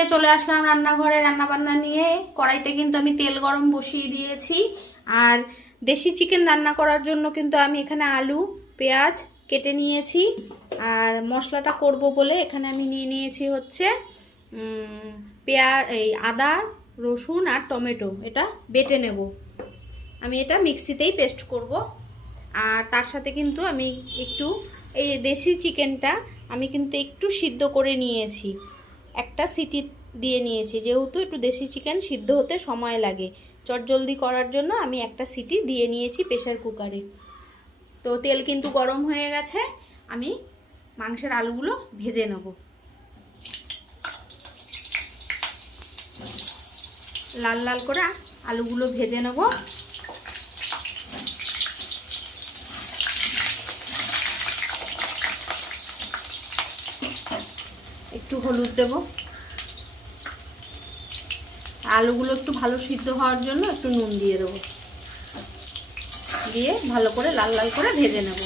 যে চলে আসলাম রান্নাঘরে রান্না বান্না নিয়ে, কড়াইতে কিন্তু আমি তেল গরম বসিয়ে দিয়েছি। আর দেশি চিকেন রান্না করার জন্য কিন্তু আমি এখানে আলু, পেঁয়াজ কেটে নিয়েছি। আর মশলাটা করব বলে এখানে আমি নিয়ে নিয়েছি হচ্ছে পেঁয়াজ এই আদা, রসুন আর টমেটো। এটা বেটে নেব। আমি এটা মিক্সিতেই পেস্ট করব। আর তার সাথে কিন্তু আমি একটু, এই দেশি চিকেনটা আমি কিন্তু একটু সিদ্ধ করে নিয়েছি। একটা সিটি দিয়ে নিয়েছি। যেহেতু একটু দেশি চিকেন সিদ্ধ হতে সময় লাগে। চটজলদি করার জন্য আমি একটা সিটি দিয়ে নিয়েছি প্রেশার কুকারে। তো তেল কিন্তু গরম হয়ে গেছে। আমি মাংসের আলুগুলো ভেজে নেব। লাল লাল করে আলুগুলো ভেজে নেব। একটু হলুদ দেব। আলুগুলো একটু ভালো সিদ্ধ হওয়ার জন্য একটু নুন দিয়ে দেবো। দিয়ে ভালো করে লাল লাল করে ভেজে নেব।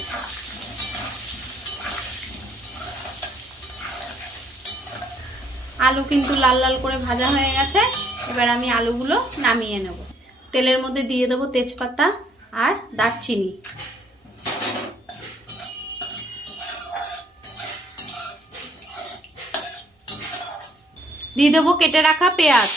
আলু কিন্তু লাল লাল করে ভাজা হয়ে গেছে। এবার আমি আলুগুলো নামিয়ে নেব। তেলের মধ্যে দিয়ে দেবো তেজপাতা আর দারচিনি। দিয়ে দেবো কেটে রাখা পেঁয়াজ।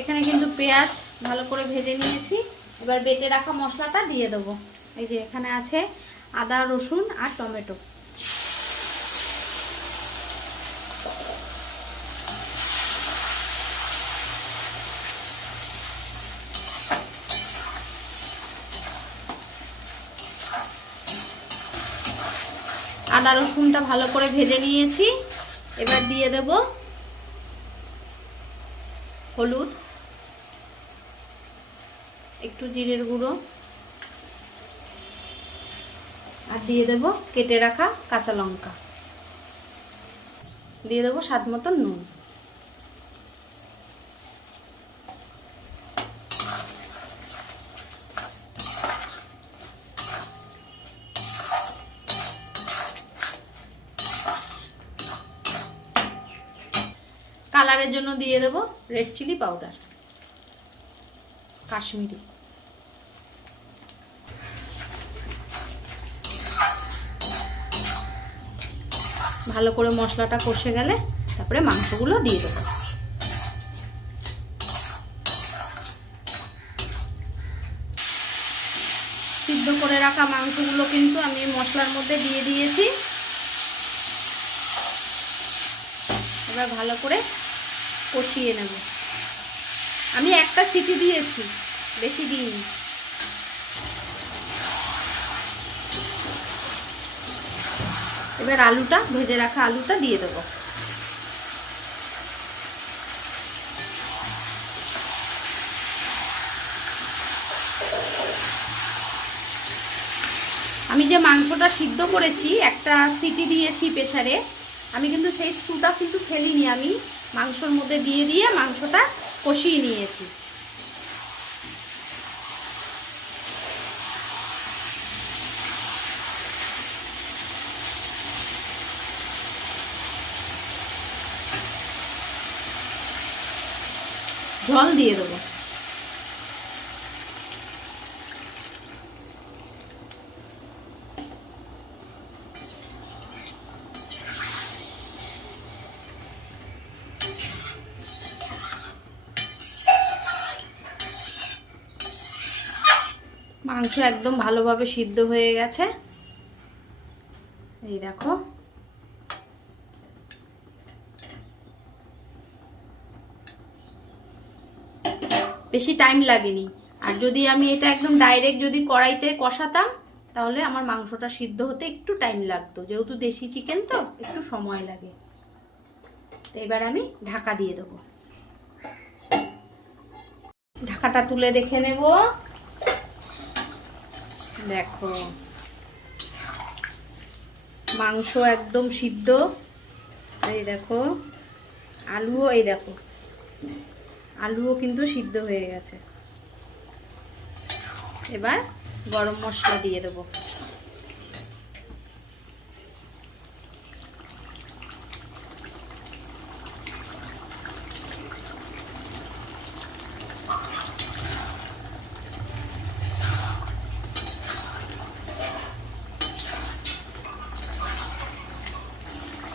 এখানে কিন্তু পেঁয়াজ ভালো করে ভেজে নিয়েছি। এবার বেটে রাখা মশলাটা দিয়ে দেবো। এই যে এখানে আছে আদা, রসুন আর টমেটো। আদা রসুনটা ভালো করে ভেজে নিয়েছি। এবার দিয়ে দেব হলুদ, একটু জিরের গুঁড়ো, আর দিয়ে দেব কেটে রাখা কাঁচা লঙ্কা। দিয়ে দেবো স্বাদ মতন নুন। কালারের জন্য দিয়ে দেবো রেড চিলি পাউডার। কাশ্মীরি। ভালো করে মশলাটা কষে গেলে তারপরে মাংসগুলো দিয়ে দেবো। সিদ্ধ করে রাখা মাংসগুলো কিন্তু আমি মশলার মধ্যে দিয়ে দিয়েছি। এবার ভালো করে কষিয়ে নেব। আমি একটা সিটি দিয়েছি, বেশি দিইনি। এবার আলুটা, ভেজে রাখা আলুটা দিয়ে দেবো। আমি যে মাংসটা সিদ্ধ করেছি, একটা সিটি দিয়েছি প্রেশারে আমি কিন্তু সেই স্টুটা কিন্তু ফেলিনি আমি। মাংসর মধ্যে দিয়ে দিয়ে মাংসটা কষিয়ে নিয়েছি। জল দিয়ে দেবো। মাংস একদম ভালোভাবে সিদ্ধ হয়ে গেছে। এই দেখো। বেশি টাইম লাগেনি। আর যদি আমি এটা একদম ডাইরেক্ট যদি কড়াইতে কষাতাম, তাহলে আমার মাংসটা সিদ্ধ হতে একটু টাইম লাগতো। যেহেতু দেশি চিকেন তো, একটু সময় লাগে। তো এবার আমি ঢাকা দিয়ে দেবো। ঢাকাটা তুলে দেখে নেব। দেখো। মাংস একদম সিদ্ধ। এই দেখো। আলুও এই দেখো। আলুও কিন্তু সিদ্ধ হয়ে গেছে। এবার গরম মশলা দিয়ে দেবো।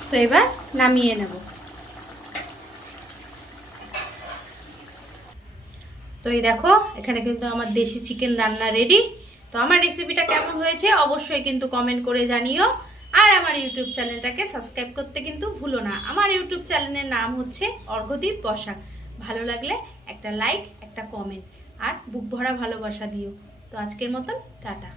তো এবার নামিয়ে নেব। তো এই দেখো, এখানে কিন্তু আমার দেশি চিকেন রান্না রেডি তো আমার রেসিপিটা কেমন হয়েছে অবশ্যই কিন্তু কমেন্ট করে জানিও। আর আমার ইউটিউব চ্যানেলটাকে সাবস্ক্রাইব করতে কিন্তু ভুলো না। আমার ইউটিউব চ্যানেলের নাম হচ্ছে অর্ঘদীপ বসাক। ভালো লাগলে একটা লাইক একটা কমেন্ট আর বুক ভরা ভালোবাসা দিও। তো আজকের মতন, টাটা।